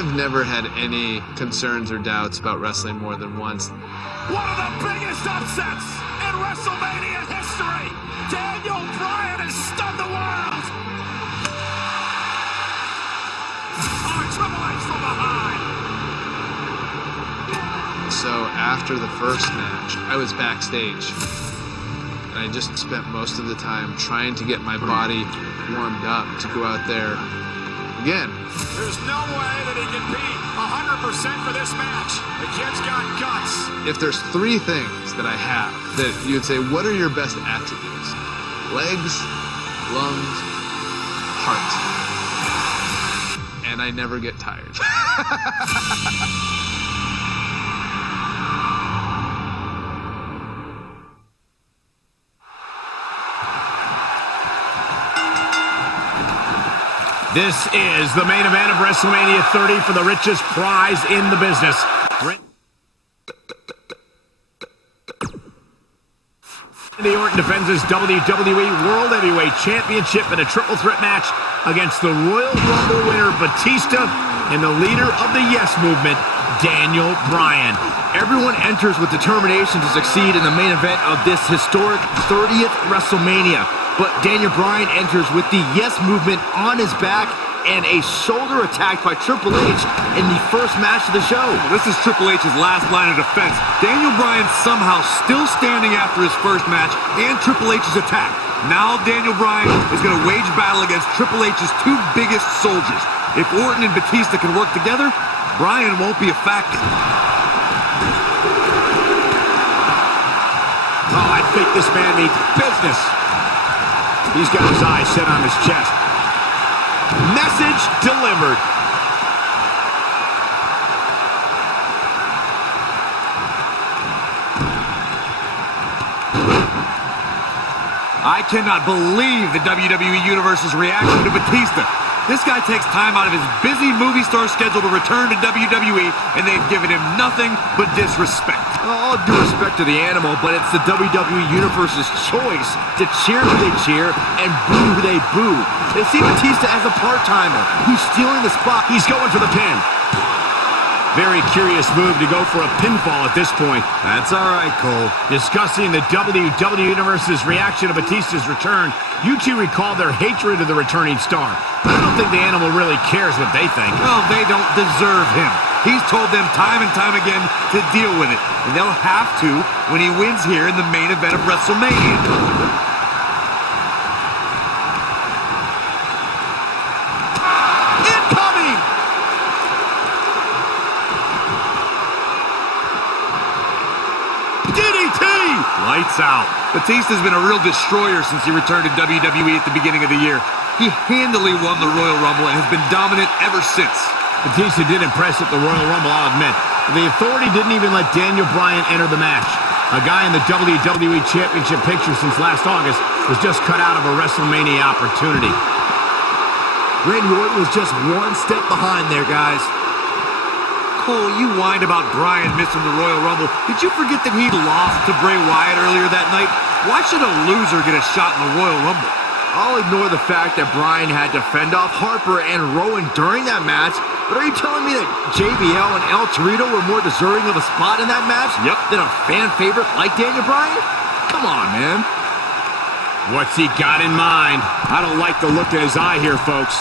I've never had any concerns or doubts about wrestling more than once. One of the biggest upsets in WrestleMania history. Daniel Bryan has stunned the world. Oh, Triple H from behind. So after the first match, I was backstage. And I just spent most of the time trying to get my body warmed up to go out there again. There's no way that he can be 100% for this match. The kid's got guts. If there's three things that I have that you would say, what are your best attributes? Legs, lungs, heart. And I never get tired. This is the main event of WrestleMania 30 for the richest prize in the business. Randy Orton defends his WWE World Heavyweight Championship in a triple threat match against the Royal Rumble winner Batista and the leader of the Yes Movement, Daniel Bryan. Everyone enters with determination to succeed in the main event of this historic 30th WrestleMania. But Daniel Bryan enters with the Yes Movement on his back and a shoulder attack by Triple H in the first match of the show. This is Triple H's last line of defense. Daniel Bryan somehow still standing after his first match and Triple H's attack. Now Daniel Bryan is going to wage battle against Triple H's two biggest soldiers. If Orton and Batista can work together, Bryan won't be a factor. Oh, I think this man needs business. He's got his eyes set on his chest. Message delivered. I cannot believe the WWE Universe's reaction to Batista. This guy takes time out of his busy movie star schedule to return to WWE, and they've given him nothing but disrespect. All due respect to the animal, but it's the WWE Universe's choice to cheer who they cheer and boo who they boo. They see Batista as a part-timer who's stealing the spot. He's going for the pin. Very curious move to go for a pinfall at this point. That's all right, Cole. Discussing the WWE Universe's reaction to Batista's return, you two recall their hatred of the returning star. I don't think the animal really cares what they think. Well, they don't deserve him. He's told them time and time again to deal with it. And they'll have to when he wins here in the main event of WrestleMania. Lights out. Batista's been a real destroyer since he returned to WWE at the beginning of the year. He handily won the Royal Rumble and has been dominant ever since. Batista did impress at the Royal Rumble, I'll admit. The Authority didn't even let Daniel Bryan enter the match. A guy in the WWE Championship picture since last August was just cut out of a WrestleMania opportunity. Randy Orton was just one step behind there, guys. Cole, you whined about Bryan missing the Royal Rumble. Did you forget that he lost to Bray Wyatt earlier that night? Why should a loser get a shot in the Royal Rumble? I'll ignore the fact that Bryan had to fend off Harper and Rowan during that match, but are you telling me that JBL and El Torito were more deserving of a spot in that match than a fan favorite like Daniel Bryan? Come on, man. What's he got in mind? I don't like the look in his eye here, folks.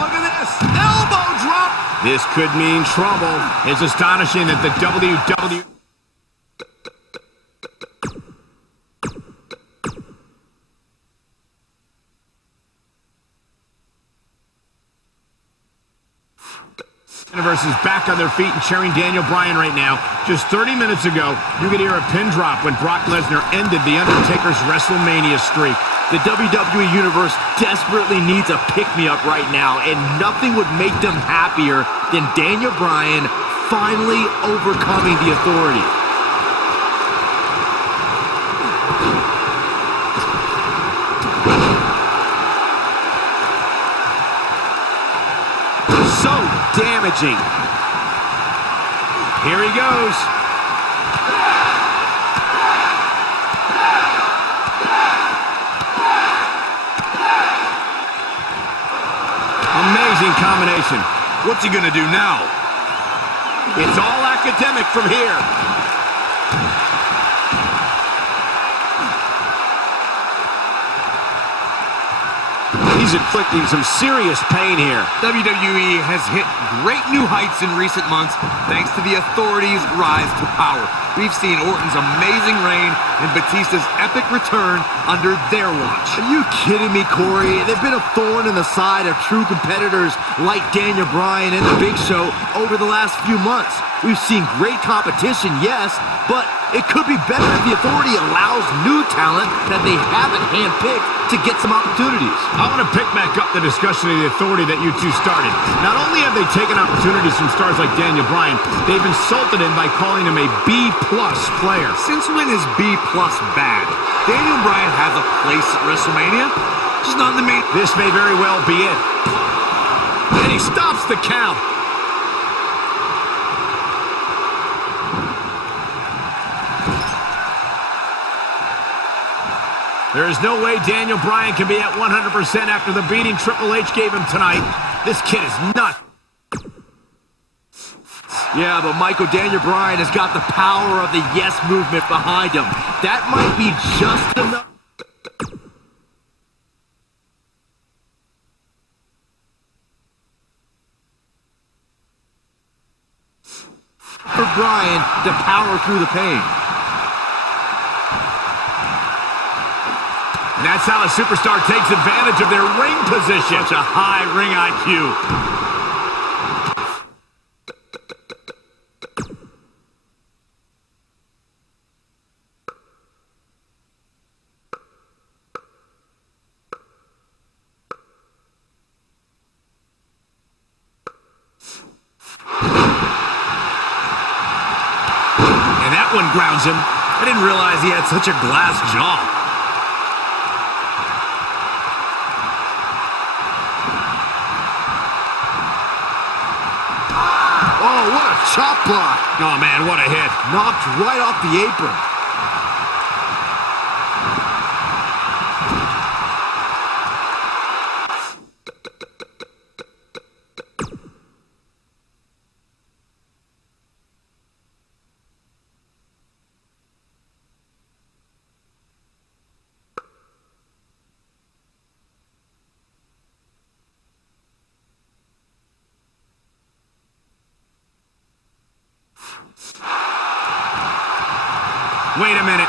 Look at this. Elbow drop. This could mean trouble. It's astonishing that the WWE... Universe is back on their feet and cheering Daniel Bryan right now. Just 30 minutes ago, you could hear a pin drop when Brock Lesnar ended The Undertaker's WrestleMania streak. The WWE Universe desperately needs a pick-me-up right now, and nothing would make them happier than Daniel Bryan finally overcoming the Authority. So damaging. Here he goes. Amazing combination. What's he gonna do now? It's all academic from here. He's inflicting some serious pain here. WWE has hit great new heights in recent months thanks to the Authority's rise to power. We've seen Orton's amazing reign and Batista's epic return under their watch. Are you kidding me, Corey? They've been a thorn in the side of true competitors like Daniel Bryan and The Big Show over the last few months. We've seen great competition, yes, but it could be better if the Authority allows new talent that they haven't handpicked to get some opportunities. I want to pick back up the discussion of the Authority that you two started. Not only have they taken opportunities from stars like Daniel Bryan, they've insulted him by calling him a B-plus player. Since when is B-plus bad? Daniel Bryan has a place at WrestleMania, just not in the main. This may very well be it. And he stops the count. There is no way Daniel Bryan can be at 100% after the beating Triple H gave him tonight. This kid is nuts. Yeah, but Michael, Daniel Bryan has got the power of the yes movement behind him. That might be just enough. For Bryan to power through the pain. And that's how a superstar takes advantage of their ring position. Such a high ring IQ. And that one grounds him. I didn't realize he had such a glass jaw. Oh, what a chop block. Oh, man, what a hit. Knocked right off the apron. Wait a minute.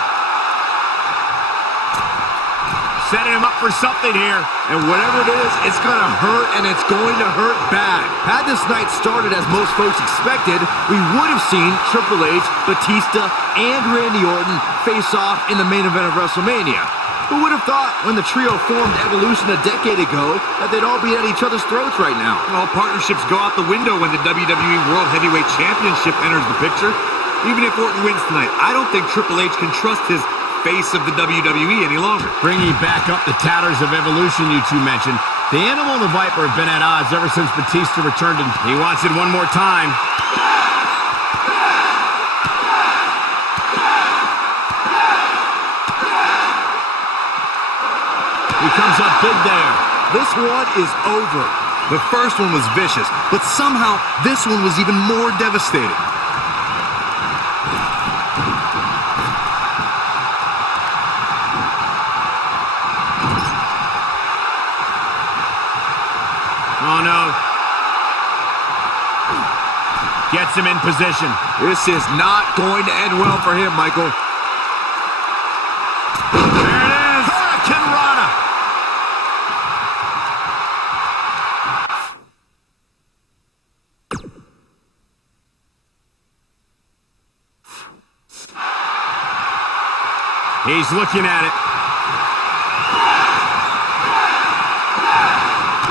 Setting him up for something here. And whatever it is, it's going to hurt, and it's going to hurt bad. Had this night started as most folks expected, we would have seen Triple H, Batista, and Randy Orton face off in the main event of WrestleMania. Who would have thought when the trio formed Evolution a decade ago that they'd all be at each other's throats right now? All partnerships go out the window when the WWE World Heavyweight Championship enters the picture. Even if Orton wins tonight, I don't think Triple H can trust his face of the WWE any longer. Bringing back up the tatters of Evolution you two mentioned, the Animal and the Viper have been at odds ever since Batista returned, and he wants it one more time. He comes up big there. This one is over. The first one was vicious, but somehow this one was even more devastating. Oh, no. Gets him in position. This is not going to end well for him, Michael. There it is. Hurricane Rana. He's looking at it.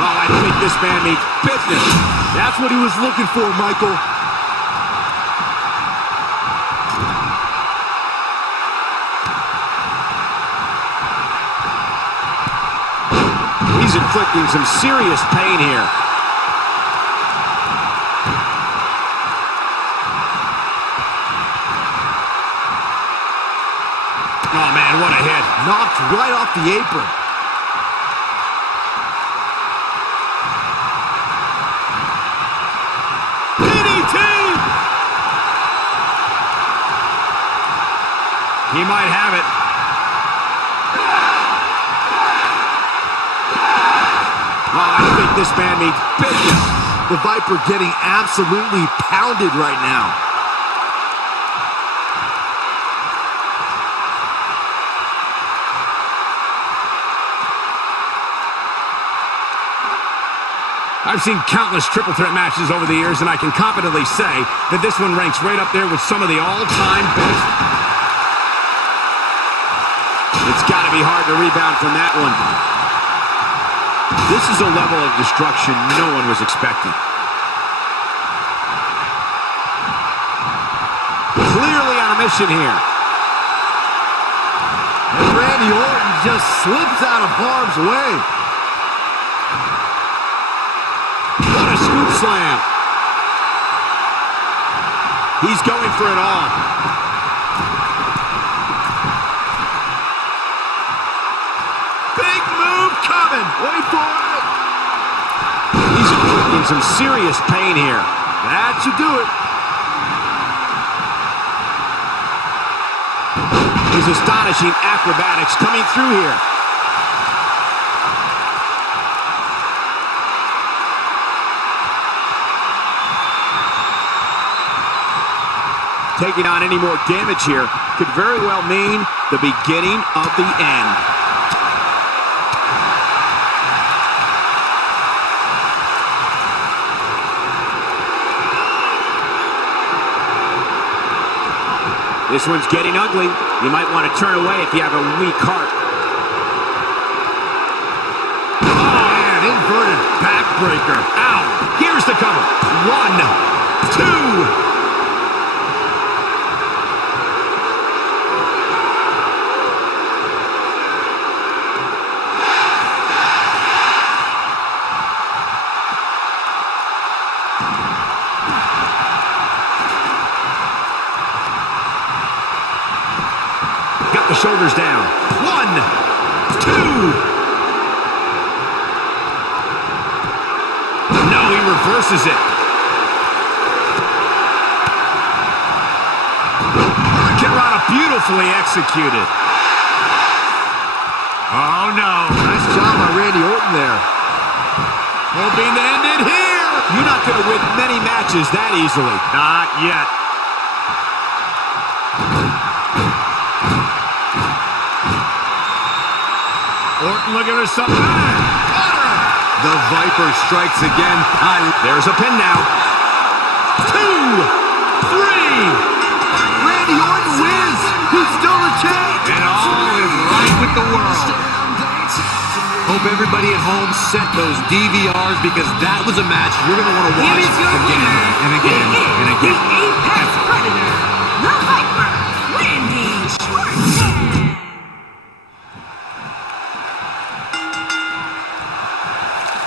Oh, I think this man means business. That's what he was looking for, Michael. He's inflicting some serious pain here. Oh, man, what a hit. Knocked right off the apron. He might have it. Oh, I think this man means business. The Viper getting absolutely pounded right now. I've seen countless triple threat matches over the years, and I can confidently say that this one ranks right up there with some of the all-time best. It's got to be hard to rebound from that one. This is a level of destruction no one was expecting. Clearly on a mission here. And Randy Orton just slips out of harm's way. What a scoop slam. He's going for it all. Big move coming. Wait for it. He's in some serious pain here. That should do it. His astonishing acrobatics coming through here. Taking on any more damage here could very well mean the beginning of the end. This one's getting ugly. You might want to turn away if you have a weak heart. Oh, man, inverted backbreaker. Ow! Here's the cover. 1, 2. The shoulders down. 1, 2. No, he reverses it. Hurricanrana beautifully executed. Oh, no. Nice job by Randy Orton there. Hoping to end it here. You're not going to win many matches that easily. Not yet. Orton looking for something. The Viper strikes again. There's a pin now. 2, 3. Randy Orton wins. He's still the champ. And all is right with the world. Hope everybody at home set those DVRs because that was a match you're going to want to watch again and again and again. The Apex Predator, the Viper, Randy Orton.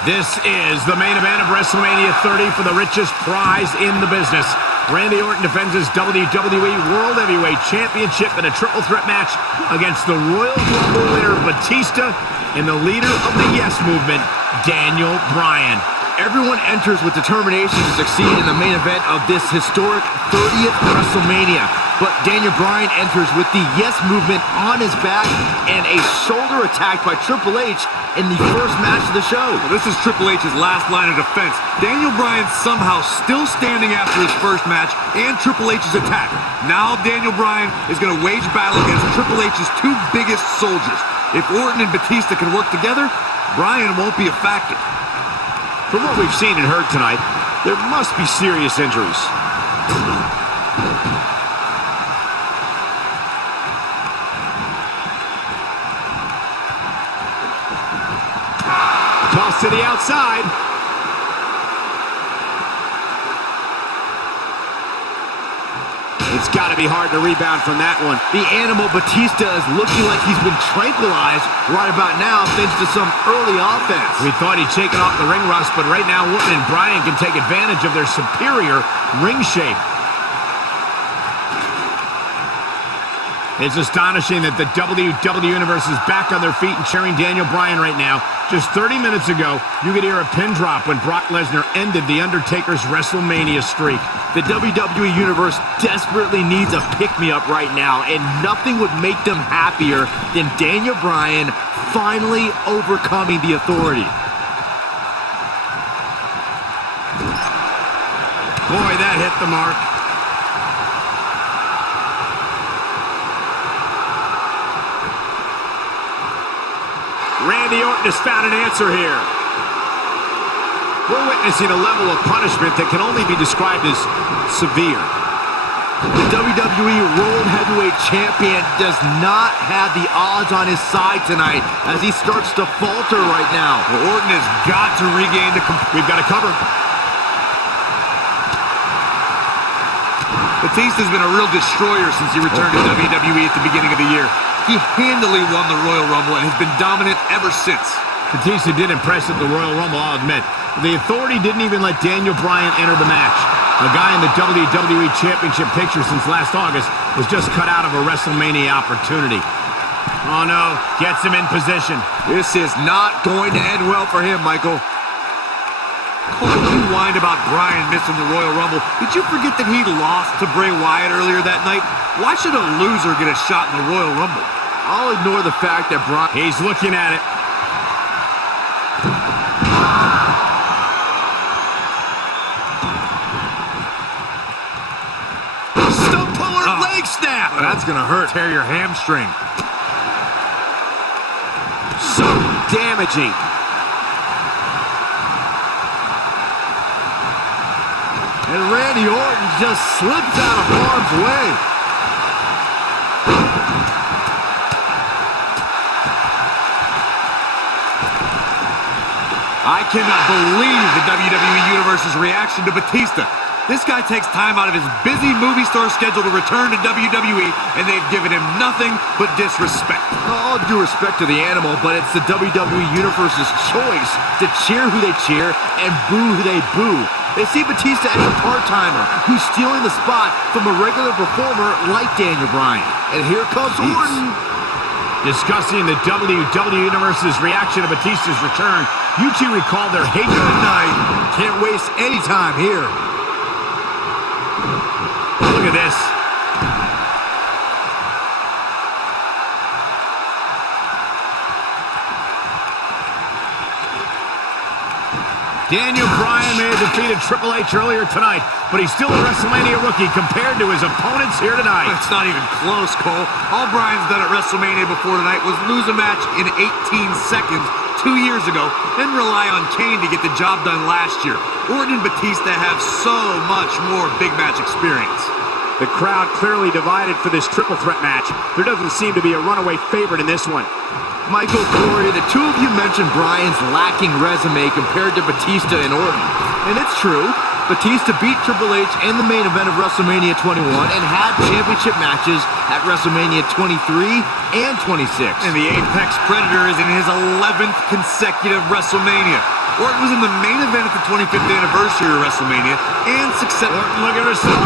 This is the main event of WrestleMania 30 for the richest prize in the business. Randy Orton defends his WWE World Heavyweight Championship in a triple threat match against the Royal Rumble winner Batista and the leader of the Yes Movement, Daniel Bryan. Everyone enters with determination to succeed in the main event of this historic 30th WrestleMania. But Daniel Bryan enters with the Yes Movement on his back and a shoulder attack by Triple H in the first match of the show. Well, this is Triple H's last line of defense. Daniel Bryan somehow still standing after his first match and Triple H's attack. Now Daniel Bryan is going to wage battle against Triple H's two biggest soldiers. If Orton and Batista can work together, Bryan won't be a factor. From what we've seen and heard tonight, there must be serious injuries. Toss to the outside. It's got to be hard to rebound from that one. The animal Batista is looking like he's been tranquilized right about now thanks to some early offense. We thought he'd shaken off the ring rust, but right now Orton and Bryan can take advantage of their superior ring shape. It's astonishing that the WWE Universe is back on their feet and cheering Daniel Bryan right now. Just 30 minutes ago, you could hear a pin drop when Brock Lesnar ended The Undertaker's WrestleMania streak. The WWE Universe desperately needs a pick-me-up right now, and nothing would make them happier than Daniel Bryan finally overcoming the Authority. Boy, that hit the mark. Randy Orton has found an answer here. We're witnessing a level of punishment that can only be described as severe. The WWE World Heavyweight Champion does not have the odds on his side tonight as he starts to falter right now. Well, Orton has got to regain the... We've got to cover. Batista's been a real destroyer since he returned to WWE at the beginning of the year. He handily won the Royal Rumble and has been dominant ever since. Batista did impress at the Royal Rumble, I'll admit. The Authority didn't even let Daniel Bryan enter the match. A guy in the WWE Championship picture since last August was just cut out of a WrestleMania opportunity. Oh no, gets him in position. This is not going to end well for him, Michael. Cole, you whined about Bryan missing the Royal Rumble. Did you forget that he lost to Bray Wyatt earlier that night? Why should a loser get a shot in the Royal Rumble? I'll ignore the fact that Bryan... He's looking at it. Stump puller leg snap! That's gonna hurt. Tear your hamstring. So damaging. And Randy Orton just slips out of harm's way. I cannot believe the WWE Universe's reaction to Batista. This guy takes time out of his busy movie star schedule to return to WWE, and they've given him nothing but disrespect. All due respect to the animal, but it's the WWE Universe's choice to cheer who they cheer and boo who they boo. They see Batista as a part-timer who's stealing the spot from a regular performer like Daniel Bryan. And here comes Orton. Discussing the WWE Universe's reaction to Batista's return, you two recall their hatred. Good night. Can't waste any time here. Look at this. Daniel Bryan may have defeated Triple H earlier tonight, but he's still a WrestleMania rookie compared to his opponents here tonight. It's not even close, Cole. All Bryan's done at WrestleMania before tonight was lose a match in 18 seconds 2 years ago, then rely on Kane to get the job done last year. Orton and Batista have so much more big match experience. The crowd clearly divided for this triple threat match. There doesn't seem to be a runaway favorite in this one. Michael, Corey, the two of you mentioned Bryan's lacking resume compared to Batista and Orton. And it's true. Batista beat Triple H in the main event of WrestleMania 21 and had championship matches at WrestleMania 23 and 26. And the Apex Predator is in his 11th consecutive WrestleMania. Orton was in the main event at the 25th anniversary of WrestleMania and success. Orton looking for some.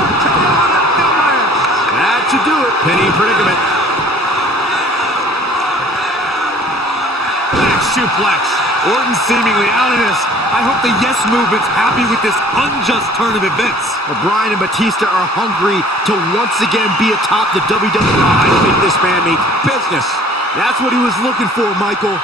That should do it. Penny predicament. Back suplex. Orton seemingly out of this. I hope the Yes Movement's happy with this unjust turn of events. Well, Bryan and Batista are hungry to once again be atop the WWE. I think this man means business. That's what he was looking for, Michael.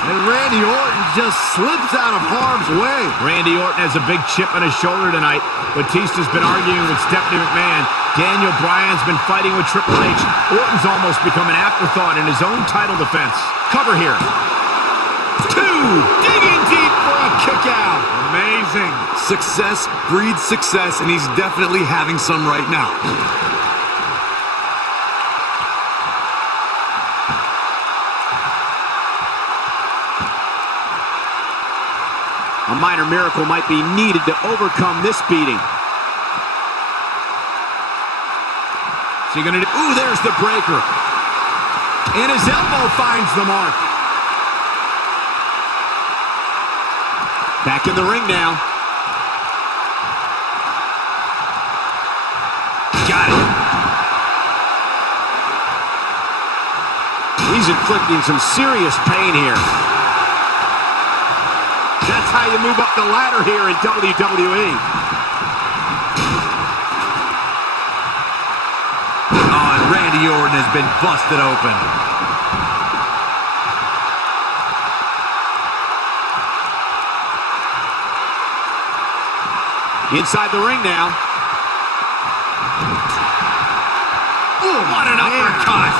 And Randy Orton just slips out of harm's way. Randy Orton has a big chip on his shoulder tonight. Batista's been arguing with Stephanie McMahon. Daniel Bryan's been fighting with Triple H. Orton's almost become an afterthought in his own title defense. Cover here. 2. Digging deep for a kick out. Amazing. Success breeds success, and he's definitely having some right now. A minor miracle might be needed to overcome this beating. Is he gonna do? Ooh, there's the breaker. And his elbow finds the mark. Back in the ring now. He's inflicting some serious pain here. That's how you move up the ladder here in WWE. Oh, and Randy Orton has been busted open. Inside the ring now. Ooh, what an uppercut!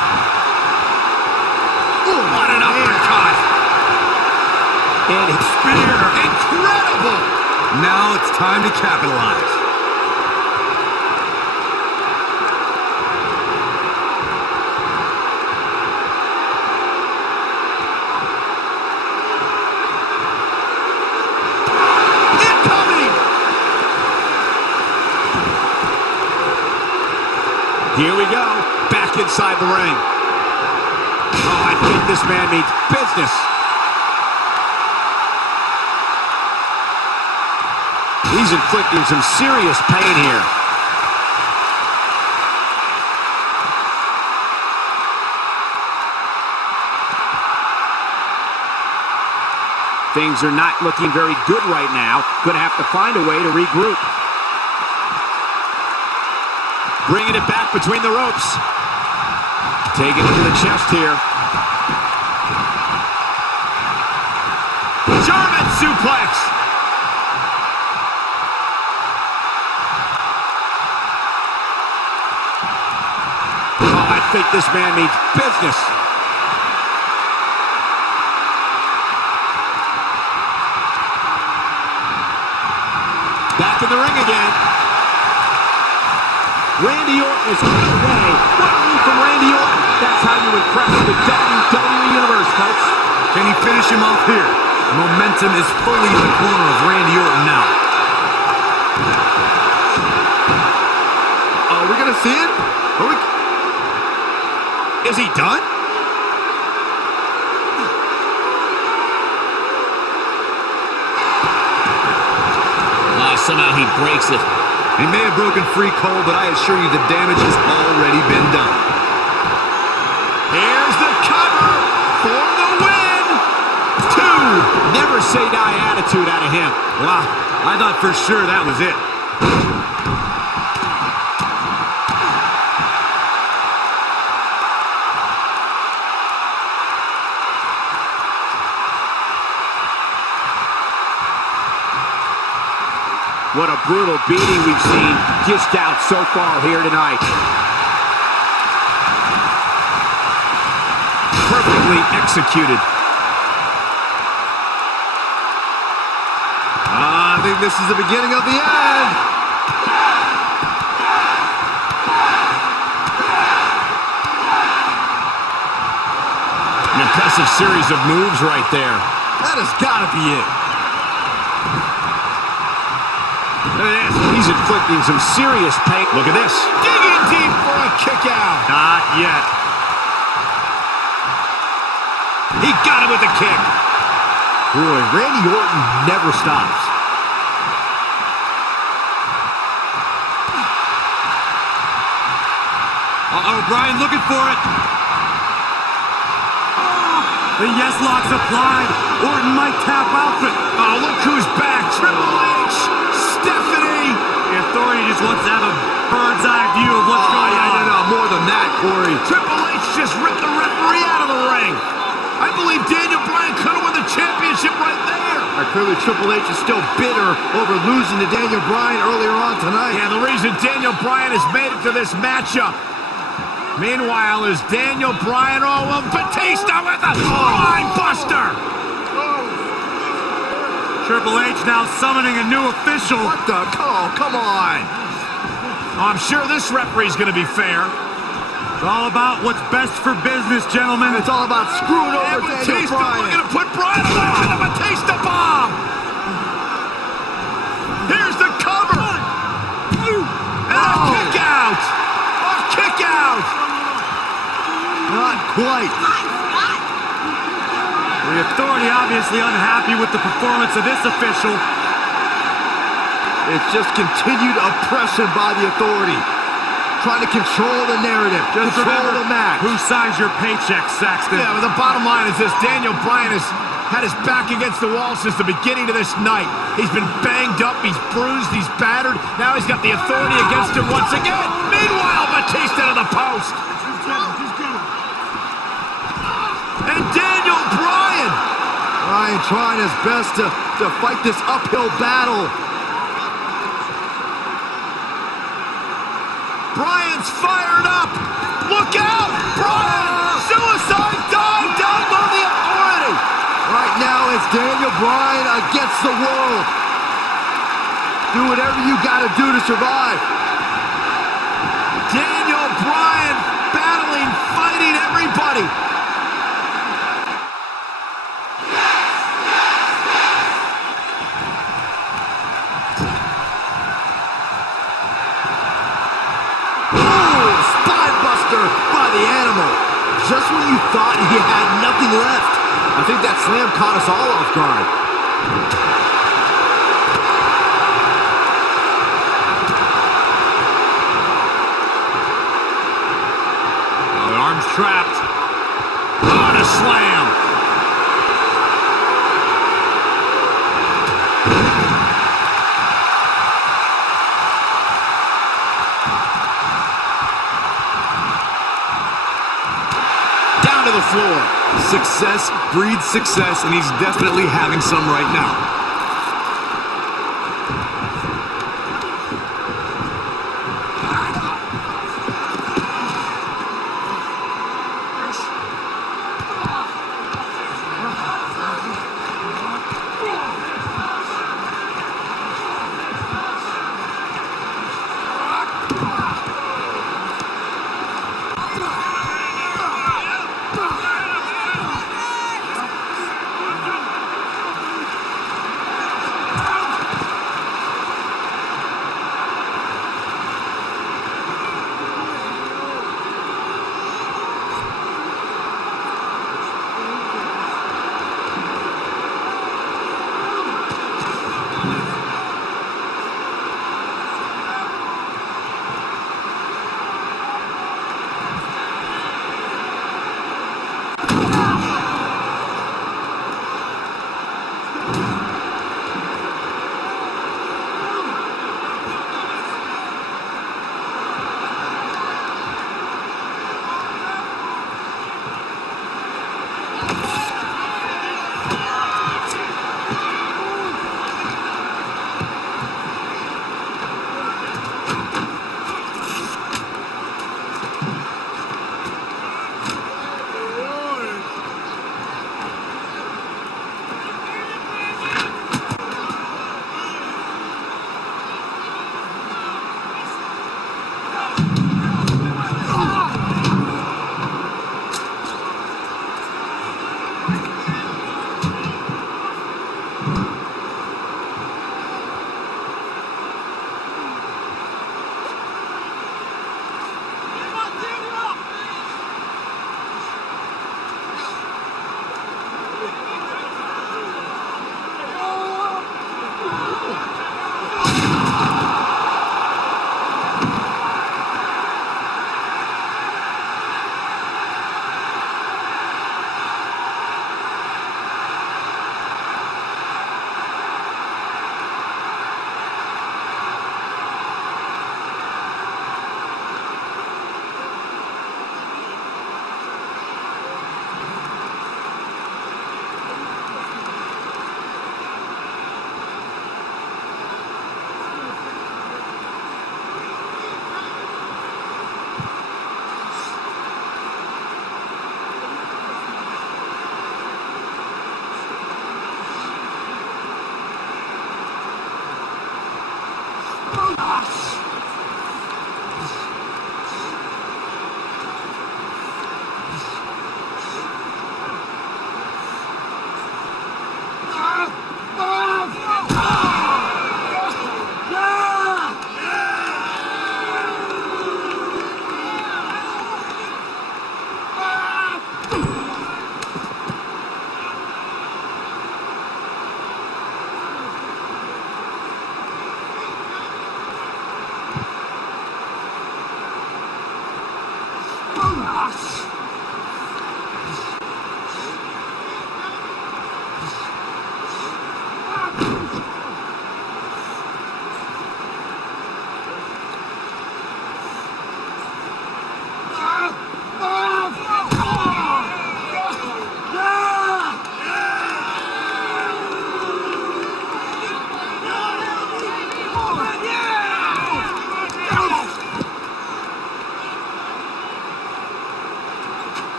Ooh, what an uppercut! And spear! Incredible! Now it's time to capitalize. Here we go, back inside the ring. Oh, I think this man means business. He's inflicting some serious pain here. Things are not looking very good right now. Gonna have to find a way to regroup. Bringing it back between the ropes. Taking it to the chest here. German suplex. Oh, I think this man means business. Back in the ring again. Randy Orton is on his way. What move from Randy Orton? That's how you impress the WWE Universe, folks. Can he finish him off here? Momentum is fully in the corner of Randy Orton now. Are we going to see it? Is he done? Somehow he breaks it. He may have broken free, Cole, but I assure you the damage has already been done. Here's the cover for the win. 2. Never say die attitude out of him. Wow, I thought for sure that was it. What a brutal beating we've seen dished out so far here tonight. Perfectly executed. I think this is the beginning of the end. An impressive series of moves right there. That has got to be it. Look at this. He's inflicting some serious pain. Look at this. Digging deep for a kick out. Not yet. He got him with the kick. Boy, Randy Orton never stops. Uh-oh, Bryan looking for it. The yes lock's applied. Orton might tap out, but oh, look who's back. Triple H. Stephanie. The Authority just wants to have a bird's eye view of what's going on. No, more than that, Corey. Triple H just ripped the referee out of the ring. I believe Daniel Bryan could have won the championship right there. Clearly, Triple H is still bitter over losing to Daniel Bryan earlier on tonight. Yeah, the reason Daniel Bryan has made it to this matchup. Meanwhile, is Daniel Bryan Batista with a spine buster. Triple H now summoning a new official. What the? Oh, come on. I'm sure this referee's going to be fair. It's all about what's best for business, gentlemen. It's all about screwing over Daniel Batista, Bryan. we're going to put Bryan away with the Batista bomb. Here's the cover. And a kick out. A kick out. Not quite. The Authority obviously unhappy with the performance of this official. It's just continued oppression by the Authority. trying to control the narrative, Just control remember the match. who signs your paycheck, Saxton. Yeah, but the bottom line is this. Daniel Bryan has had his back against the wall since the beginning of this night. He's been banged up, he's bruised, he's battered. Now he's got the authority against him once again. Meanwhile, Batista to the post. And Daniel Bryan. Bryan trying his best to fight this uphill battle. Bryan's fired up. Look out! Bryan! Suicide dive down below the authority. Right now it's Daniel Bryan against the world. Do whatever you gotta do to survive. Daniel Bryan battling, fighting everybody. By the animal. Just when you thought he had nothing left. I think that slam caught us all off guard. The arm's trapped. On a slam. To the floor. Success breeds success, and he's definitely having some right now.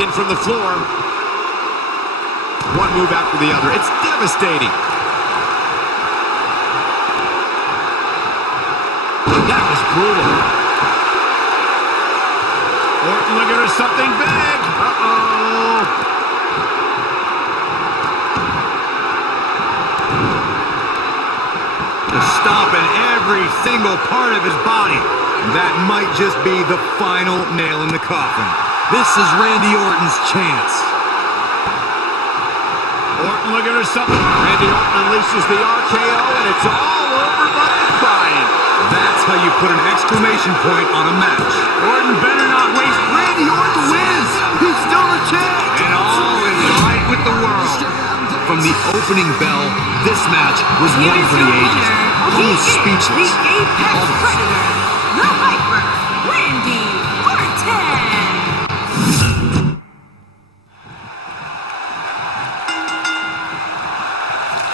in from the floor. One move after the other. It's devastating. That was brutal. Orton looking for something big. Uh-oh. Stomping every single part of his body. That might just be the final nail in the coffin. This is Randy Orton's chance. Orton looking for something. Randy Orton unleashes the RKO, and it's all over but Bryan. That's how you put an exclamation point on a match. Orton better not waste. Randy Orton wins. He's still the champ. And all is right with the world. From the opening bell, this match was Here one is for your the ages. winner. Almost He is speechless. the Apex Predator, the Viper, Randy Orton.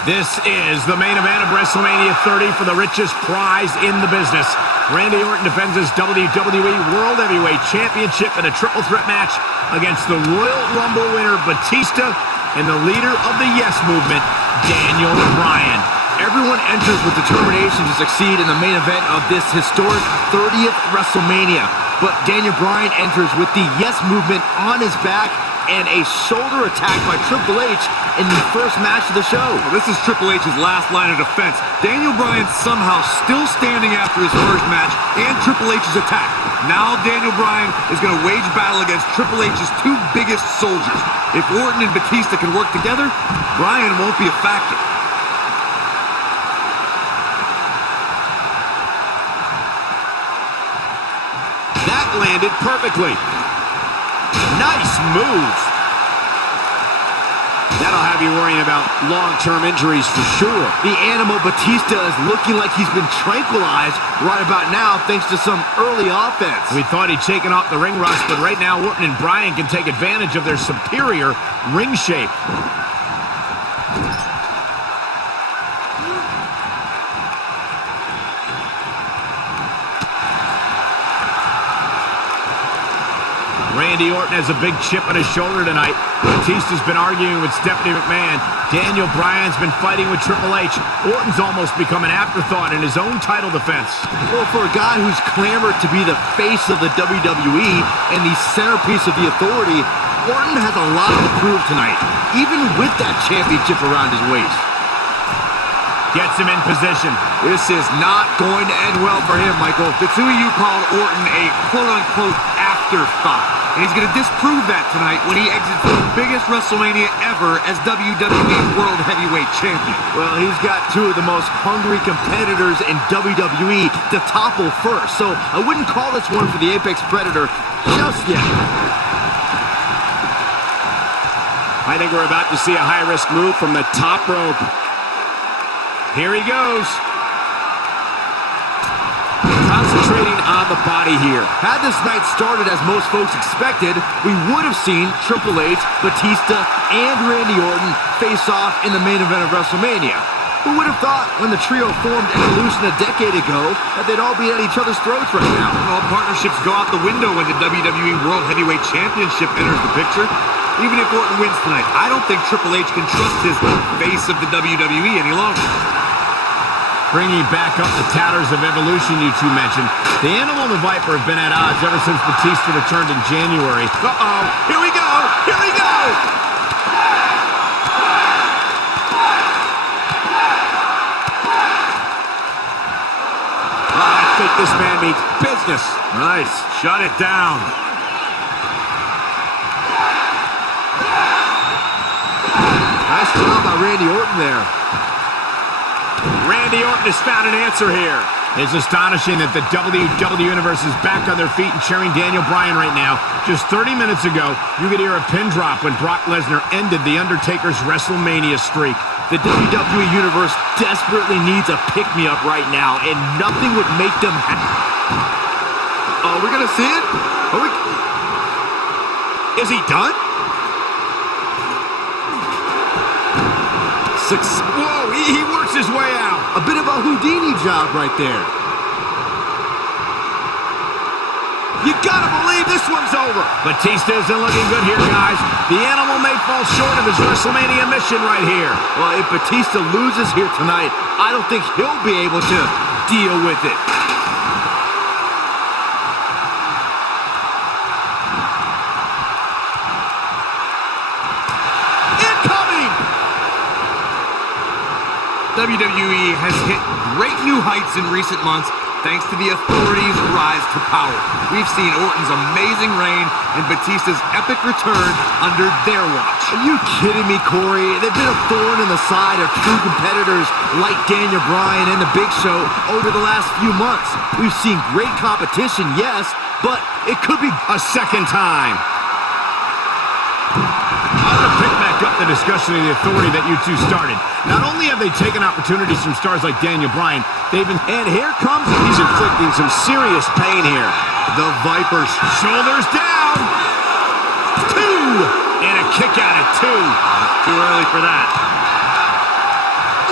This is the main event of WrestleMania 30 for the richest prize in the business. Randy Orton defends his WWE World Heavyweight Championship in a triple threat match against the Royal Rumble winner Batista and the leader of the Yes Movement, Daniel Bryan. Everyone enters with determination to succeed in the main event of this historic 30th WrestleMania. But Daniel Bryan enters with the Yes Movement on his back and a shoulder attack by Triple H in the first match of the show. Well, this is Triple H's last line of defense. Daniel Bryan somehow still standing after his first match and Triple H's attack. Now Daniel Bryan is going to wage battle against Triple H's two biggest soldiers. If Orton and Batista can work together, Bryan won't be a factor. That landed perfectly. Nice move. That'll have you worrying about long-term injuries for sure. The animal Batista is looking like he's been tranquilized right about now thanks to some early offense. We thought he'd shaken off the ring rust, but right now Orton and Bryan can take advantage of their superior ring shape. Randy Orton has a big chip on his shoulder tonight. Batista's been arguing with Stephanie McMahon. Daniel Bryan's been fighting with Triple H. Orton's almost become an afterthought in his own title defense. Well, for a guy who's clamored to be the face of the WWE and the centerpiece of the authority, Orton has a lot to prove tonight, even with that championship around his waist. Gets him in position. This is not going to end well for him, Michael. The two of you called Orton a quote-unquote afterthought. And he's going to disprove that tonight when he exits the biggest WrestleMania ever as WWE World Heavyweight Champion. Well, he's got two of the most hungry competitors in WWE to topple first, so I wouldn't call this one for the Apex Predator just yet. I think we're about to see a high-risk move from the top rope. Here he goes. Concentrating on the body here. Had this night started as most folks expected, we would have seen Triple H, Batista, and Randy Orton face off in the main event of WrestleMania. Who would have thought when the trio formed Evolution a decade ago that they'd all be at each other's throats right now? All partnerships go out the window when the WWE World Heavyweight Championship enters the picture. Even if Orton wins tonight, I don't think Triple H can trust his face of the WWE any longer. Bringing back up the tatters of Evolution you two mentioned, the Animal and the Viper have been at odds ever since Batista returned in January. Uh-oh, here we go, here we go! I think this man means business. Nice, shut it down. Nice job by Randy Orton there. Randy Orton has found an answer here. It's astonishing that the WWE Universe is back on their feet and cheering Daniel Bryan right now. Just 30 minutes ago, you could hear a pin drop when Brock Lesnar ended The Undertaker's WrestleMania streak. The WWE Universe desperately needs a pick-me-up right now, and nothing would make them happy. Oh, we're gonna see it? Is he done? Whoa, he works his way out. A bit of a Houdini job right there. You gotta believe this one's over. Batista isn't looking good here, guys. The animal may fall short of his WrestleMania mission right here. Well, if Batista loses here tonight, I don't think he'll be able to deal with it. Incoming! WWE has hit great new heights in recent months thanks to the Authority's rise to power. We've seen Orton's amazing reign and Batista's epic return under their watch. Are you kidding me, Corey? They've been a thorn in the side of true competitors like Daniel Bryan and The Big Show over the last few months. We've seen great competition, yes, but it could be a second time. I want to pick back up the discussion of the Authority that you two started. Not only have they taken opportunities from stars like Daniel Bryan, they've been... And here comes... He's inflicting some serious pain here. The Vipers. Shoulders down. 2. And a kick out at 2. Too early for that.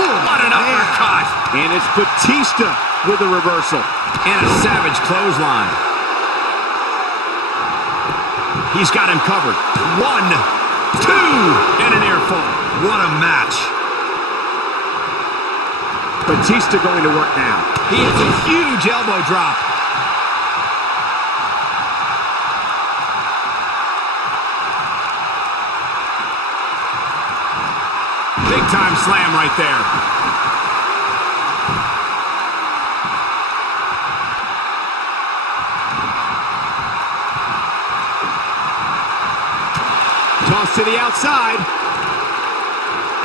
Ooh, what an uppercut. And it's Batista with a reversal. And a savage clothesline. He's got him covered. 1, 2, and an air fall. What a match. Batista going to work now. He hits a huge elbow drop. Big time slam right there. Toss to the outside.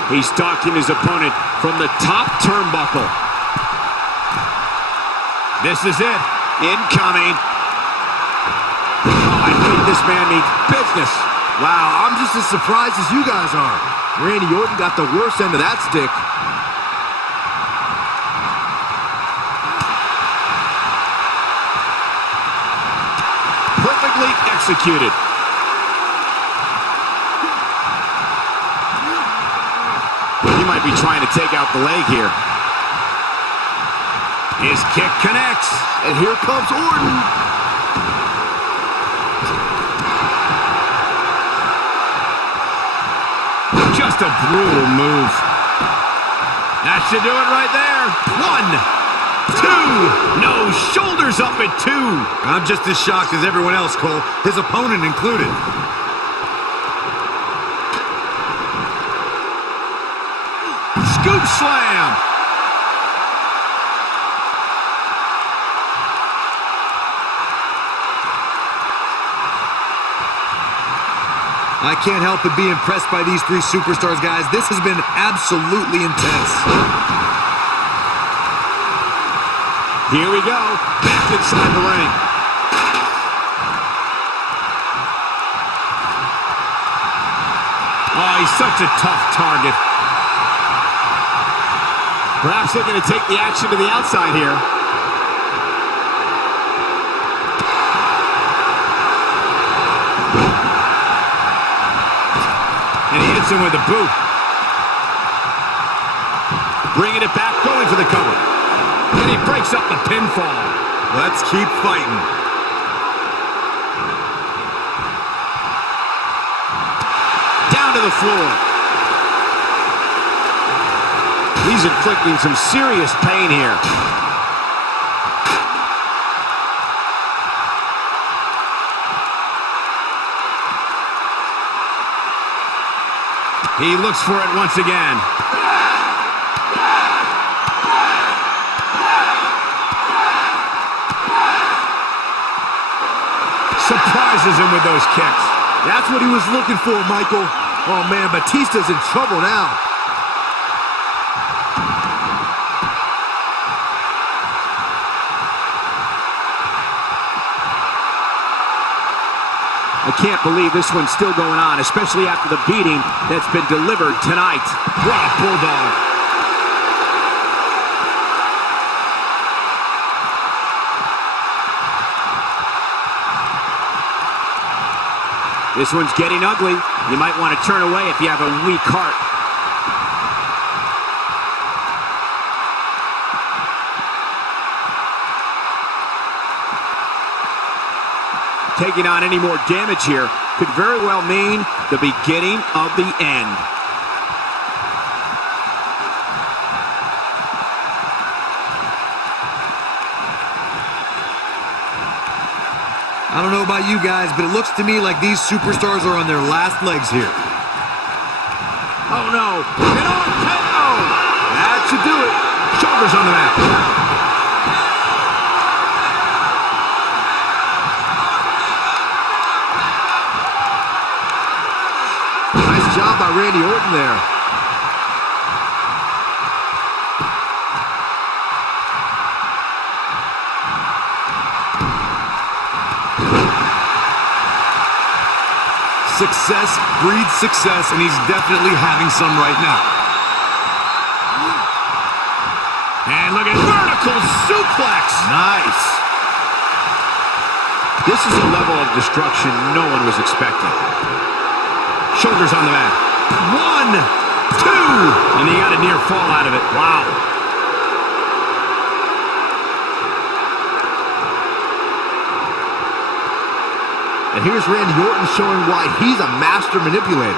He's stalking his opponent from the top turnbuckle. This is it. Incoming. Oh, I think this man means business. Wow, I'm just as surprised as you guys are. Randy Orton got the worst end of that stick. Perfectly executed. He might be trying to take out the leg here. His kick connects. And here comes Orton. Just a brutal move. That should do it right there. 1, 2. No, shoulders up at 2. I'm just as shocked as everyone else, Cole, his opponent included. Scoop slam. I can't help but be impressed by these three superstars, guys. This has been absolutely intense. Here we go. Back inside the ring. Oh, he's such a tough target. Perhaps looking to take the action to the outside here. And he hits him with a boot. Bringing it back, going for the cover. And he breaks up the pinfall. Let's keep fighting. Down to the floor. He's inflicting some serious pain here. He looks for it once again. Surprises him with those kicks. That's what he was looking for, Michael. Oh, man, Batista's in trouble now. I can't believe this one's still going on, especially after the beating that's been delivered tonight. What a bulldog. This one's getting ugly. You might want to turn away if you have a weak heart. Taking on any more damage here could very well mean the beginning of the end. I don't know about you guys, but it looks to me like these superstars are on their last legs here. Oh, no. And RKO! That should do it. Shoulders on the mat. Nice job by Randy Orton there. Success breeds success, and he's definitely having some right now. And look at vertical suplex. Nice. This is a level of destruction no one was expecting. Shoulders on the mat. 1, 2. And he got a near fall out of it. Wow. And here's Randy Orton showing why he's a master manipulator.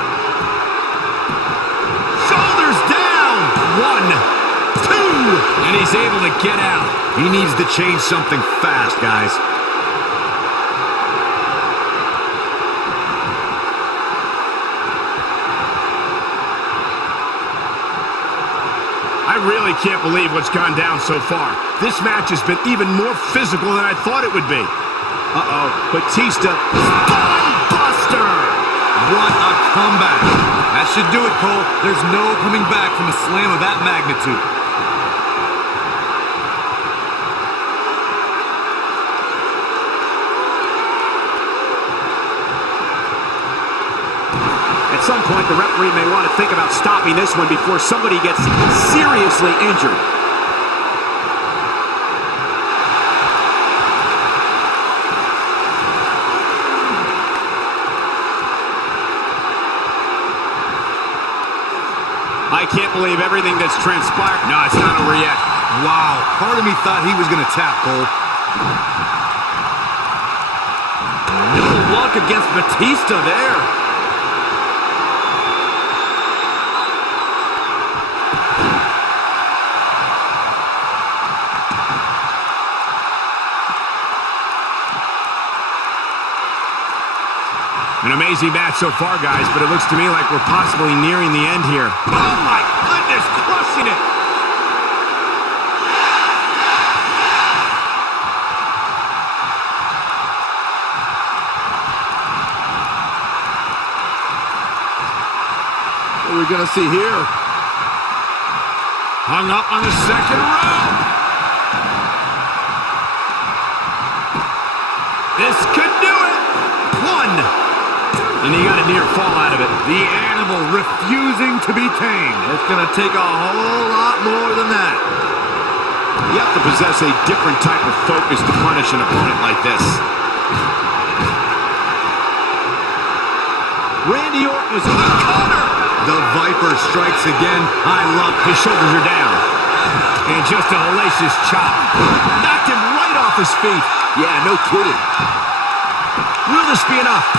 Shoulders down. 1, 2. And he's able to get out. He needs to change something fast, guys. I really can't believe what's gone down so far. This match has been even more physical than I thought it would be. Uh-oh, Batista, spine buster! What a comeback. That should do it, Cole. There's no coming back from a slam of that magnitude. At some point, the referee may want to think about stopping this one before somebody gets seriously injured. I can't believe everything that's transpired. No, it's not over yet. Wow, part of me thought he was going to tap, Cole. No luck against Batista there. An amazing match so far, guys, but it looks to me like we're possibly nearing the end here. Oh, my goodness, crushing it! What are we going to see here? Hung up on the second rope. This could do it. 1. And he got a near fall out of it. The animal refusing to be tamed. It's going to take a whole lot more than that. You have to possess a different type of focus to punish an opponent like this. Randy Orton is in the corner. The Viper strikes again. I love His shoulders are down. And just a hellacious chop. Knocked him right off his feet. Yeah, no kidding. Will this be enough?